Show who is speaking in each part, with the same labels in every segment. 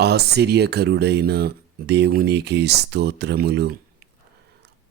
Speaker 1: ఆశ్చర్యకరుడైన దేవునికి స్తోత్రములు.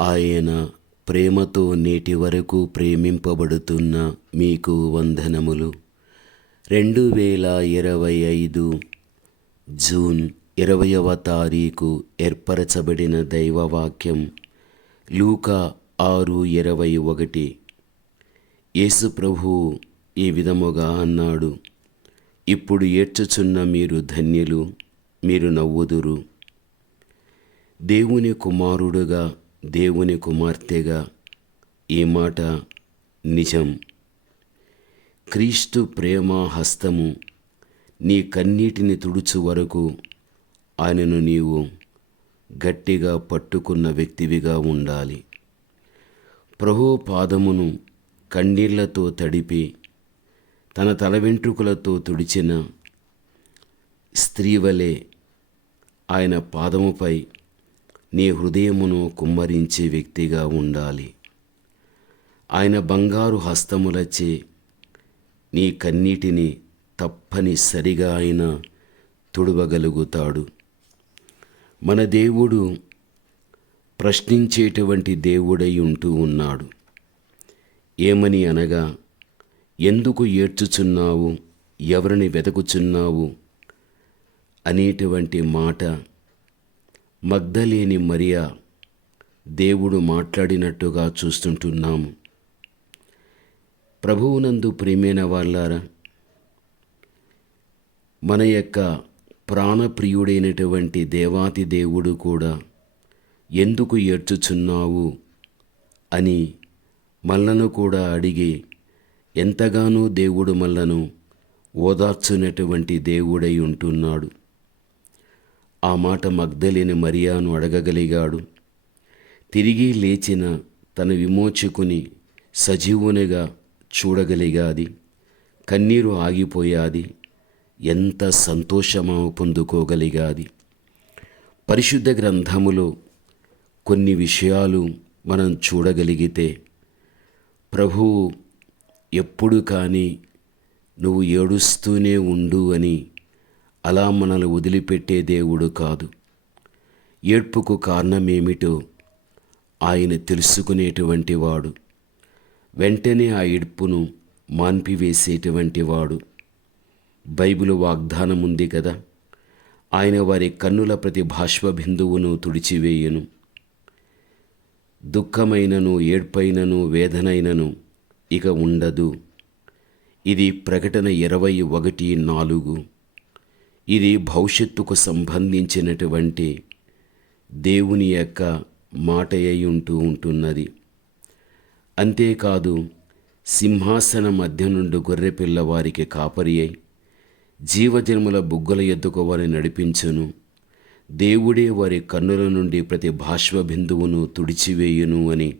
Speaker 1: ఆయన ప్రేమతో నేటి వరకు ప్రేమింపబడుతున్న మీకు వందనములు. రెండు వేల ఇరవై ఐదు జూన్ ఇరవయవ తారీఖు ఏర్పరచబడిన దైవవాక్యం లూకా ఆరు ఇరవై ఒకటి. యేసు ప్రభు ఈ విధముగా అన్నాడు ఇప్పుడు ఏడ్చుచున్న మీరు ధన్యులు. మీరు నవ్వుదురు. దేవుని కుమారుడుగా దేవుని కుమార్తెగా ఈ మాట నిజం. క్రీస్తు ప్రేమ హస్తము నీ కన్నీటిని తుడుచు వరకు ఆయనను నీవు గట్టిగా పట్టుకున్న వ్యక్తివిగా ఉండాలి. ప్రభు పాదమును కన్నీళ్ళతో తడిపి తన తల వెంట్రుకలతో తుడిచిన స్త్రీ వలె ఆయన పాదముపై నీ హృదయమును కుమ్మరించే వ్యక్తిగా ఉండాలి. ఆయన బంగారు హస్తములచే నీ కన్నీటిని తప్పనిసరిగా ఆయన తుడవగలుగుతాడు. మన దేవుడు ప్రశ్నించేటువంటి దేవుడై ఉంటూ ఉన్నాడు. ఏమని అనగా ఎందుకు ఏడ్చుచున్నావు? ఎవరిని వెతకుచున్నావు అనేటువంటి మాట మగ్ధలేని మరియా దేవుడు మాట్లాడినట్టుగా చూస్తుంటున్నాం. ప్రభువునందు ప్రేమైన వాళ్ళారా మన యొక్క ప్రాణప్రియుడైనటువంటి దేవాతి దేవుడు కూడా ఎందుకు ఏడ్చుచున్నావు అని మల్లను కూడా అడిగి ఎంతగానో దేవుడు మల్లను ఓదార్చునటువంటి దేవుడై ఉంటున్నాడు. ఆ మాట మగ్ధలేని మరియాను అడగగలిగాడు. తిరిగి లేచిన తన విమోచకుని సజీవునిగా చూడగలిగాది. కన్నీరు ఆగిపోయాది. ఎంత సంతోషమా పొందుకోగలిగాది. పరిశుద్ధ గ్రంథములో కొన్ని విషయాలు మనం చూడగలిగితే ప్రభువు ఎప్పుడు కానీ నువ్వు ఏడుస్తూనే ఉండు అని అలా మనల్ని వదిలిపెట్టే దేవుడు కాదు. ఏడ్పుకు కారణమేమిటో ఆయన తెలుసుకునేటువంటి వాడు. వెంటనే ఆ ఏడ్పును మాన్పివేసేటువంటి వాడు. బైబిల్ వాగ్దానం ఉంది కదా? ఆయన వారి కన్నుల ప్రతి భాష్వ బిందువును తుడిచివేయును. దుఃఖమైనను ఏడ్పైనను వేదనైనను ఇక ఉండదు. ఇది ప్రకటన ఇరవై ఒకటి నాలుగు. ఇది భవిష్యత్తుకు సంబంధించినటువంటి దేవుని యొక్క మాట అయి ఉంటూ ఉంటున్నది. అంతేకాదు సింహాసన మధ్య నుండి గొర్రెపిల్ల వారికి కాపరి అయి జీవజన్ముల బుగ్గల ఎద్దుకు వారిని నడిపించును. దేవుడే వారి కన్నుల నుండి ప్రతి భాష్వ బిందువును తుడిచివేయును అని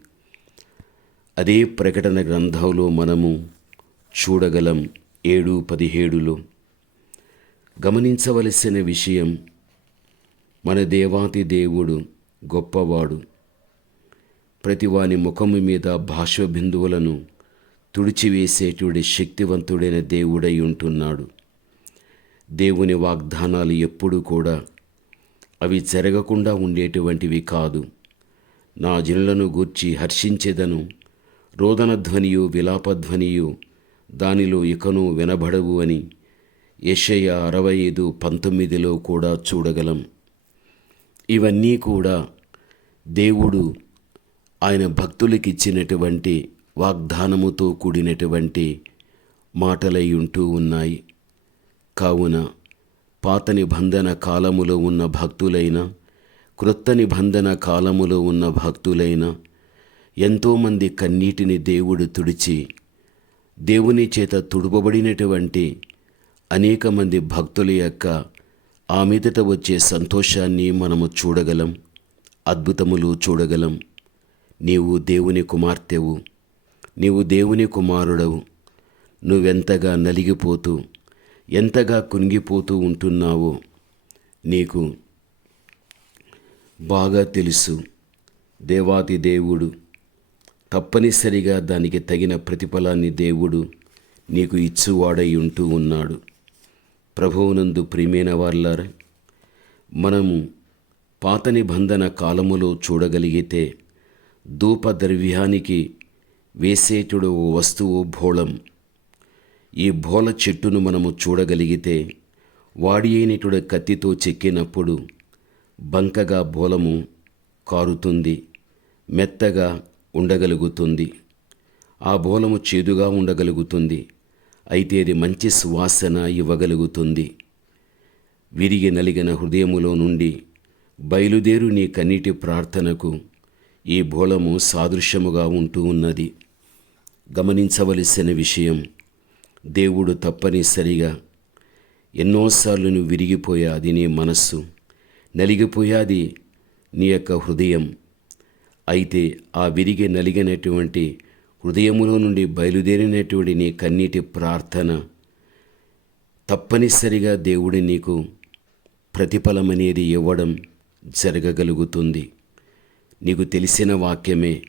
Speaker 1: అదే ప్రకటన గ్రంథంలో మనము చూడగలం ఏడు పదిహేడులో. గమనించవలసిన విషయం మన దేవాతి దేవుడు గొప్పవాడు. ప్రతివాని ముఖము మీద బాష్ప బిందువులను తుడిచివేసేటువంటి శక్తివంతుడైన దేవుడై ఉంటున్నాడు. దేవుని వాగ్దానాలు ఎప్పుడూ కూడా అవి జరగకుండా ఉండేటువంటివి కాదు. నా జనులను గూర్చి హర్షించేదను. రోదనధ్వనియు విలాపధ్వనియు దానిలో ఇకను వినబడవు అని యషయ అరవై ఐదు పంతొమ్మిదిలో కూడా చూడగలం. ఇవన్నీ కూడా దేవుడు ఆయన భక్తులకిచ్చినటువంటి వాగ్దానముతో కూడినటువంటి మాటలై ఉంటూ ఉన్నాయి. కావున పాత నిబంధన కాలములో ఉన్న భక్తులైన క్రొత్త నిబంధన కాలములో ఉన్న భక్తులైన ఎంతోమంది కన్నీటిని దేవుడు తుడిచి దేవుని చేత తుడుపబడినటువంటి అనేక మంది భక్తుల యొక్క ఆ మీదట వచ్చే సంతోషాన్ని మనము చూడగలం అద్భుతములు చూడగలం. నీవు దేవుని కుమార్తెవు నీవు దేవుని కుమారుడవు. నువ్వెంతగా నలిగిపోతూ ఎంతగా కునిగిపోతూ ఉంటున్నావో నీకు బాగా తెలుసు. దేవాతి దేవుడు తప్పనిసరిగా దానికి తగిన ప్రతిఫలాన్ని దేవుడు నీకు ఇచ్చువాడై ఉంటూ ఉన్నాడు. ప్రభువునందు ప్రియమైన వాళ్ళారా మనము పాత నిబంధన కాలములో చూడగలిగితే ధూపద్రవ్యానికి వేసేటుడు ఓ వస్తువు భోళం ఈ భోళ చెట్టును మనము చూడగలిగితే వాడి అయినటుడు కత్తితో చెక్కినప్పుడు బంకగా బోలము కారుతుంది మెత్తగా ఉండగలుగుతుంది. ఆ బోలము చేదుగా ఉండగలుగుతుంది. అయితే అది మంచి సువాసన ఇవ్వగలుగుతుంది. విరిగి నలిగిన హృదయములో నుండి బయలుదేరు నీ కన్నీటి ప్రార్థనకు ఈ బోళము సాదృశ్యముగా ఉంటూ ఉన్నది. గమనించవలసిన విషయం దేవుడు తప్పనిసరిగా ఎన్నోసార్లు నువ్వు విరిగిపోయాది నీ మనస్సు నలిగిపోయాది నీ యొక్క హృదయం. అయితే ఆ విరిగి నలిగినటువంటి హృదయములో నుండి బయలుదేరినటువంటి నీ కన్నీటి ప్రార్థన తప్పనిసరిగా దేవుడి నీకు ప్రతిఫలం అనేది ఇవ్వడం జరగగలుగుతుంది. నీకు తెలిసిన వాక్యమే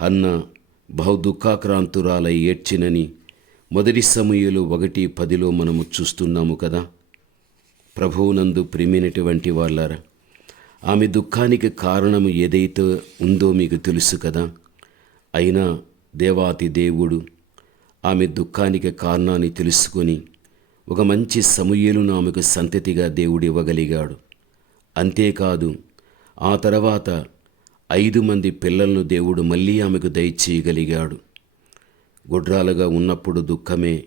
Speaker 1: అన్న బహుదుఃఖాక్రాంతురాలై ఏడ్చినని మొదటి సమయంలో ఒకటి పదిలో మనము చూస్తున్నాము కదా. ప్రభువునందు ప్రేమినటువంటి వాళ్ళారా ఆమె దుఃఖానికి కారణం ఏదైతే ఉందో మీకు తెలుసు కదా. అయినా దేవాతి దేవుడు. ఆమె దుఃఖానికి కారణాన్ని తెలుసుకొని ఒక మంచి సమూహలను ఆమెకు సంతతిగా దేవుడు ఇవ్వగలిగాడు. అంతేకాదు ఆ తర్వాత ఐదు మంది పిల్లలను దేవుడు మళ్ళీ ఆమెకు దయచేయగలిగాడు. గుడ్రాలుగా ఉన్నప్పుడు దుఃఖమే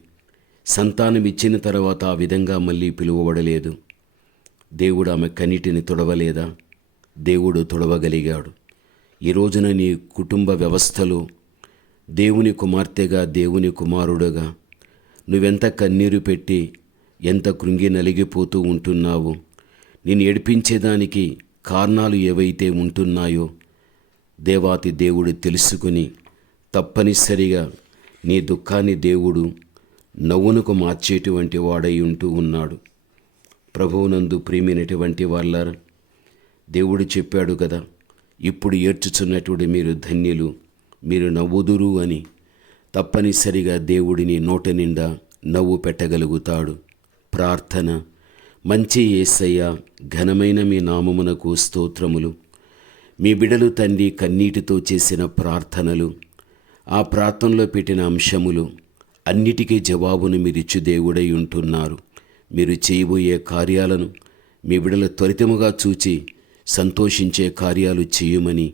Speaker 1: సంతానం ఇచ్చిన తర్వాత ఆ విధంగా మళ్ళీ పిలువబడలేదు. దేవుడు ఆమె కన్నిటిని తొడవలేదా? దేవుడు తొడవగలిగాడు. ఈ నీ కుటుంబ వ్యవస్థలో దేవుని కుమార్తెగా దేవుని కుమారుడుగా నువ్వెంత కన్నీరు పెట్టి ఎంత కృంగి నలిగిపోతూ ఉంటున్నావు? నేను ఏడిపించేదానికి కారణాలు ఏవైతే ఉంటున్నాయో దేవాతి దేవుడు తెలుసుకుని తప్పనిసరిగా నీ దుఃఖాన్ని దేవుడు నవ్వునకు మార్చేటువంటి వాడై ఉంటూ ఉన్నాడు. ప్రభువునందు ప్రేమినటువంటి వాళ్ళ దేవుడు చెప్పాడు కదా ఇప్పుడు ఏడ్చుచున్నటువంటి మీరు ధన్యులు మీరు నవ్వుదురు అని తప్పనిసరిగా దేవుడిని నోట నిండా నవ్వు పెట్టగలుగుతాడు. ప్రార్థన. మంచి ఏసయ్య ఘనమైన మీ నామమునకు స్తోత్రములు. మీ బిడలు తండ్రి కన్నీటితో చేసిన ప్రార్థనలు. ఆ ప్రార్థనలో పెట్టిన అంశములు అన్నిటికీ జవాబును మీరిచ్చు దేవుడై ఉంటున్నారు. మీరు చేయబోయే కార్యాలను మీ బిడల త్వరితముగా చూచి సంతోషించే కార్యాలు చేయమని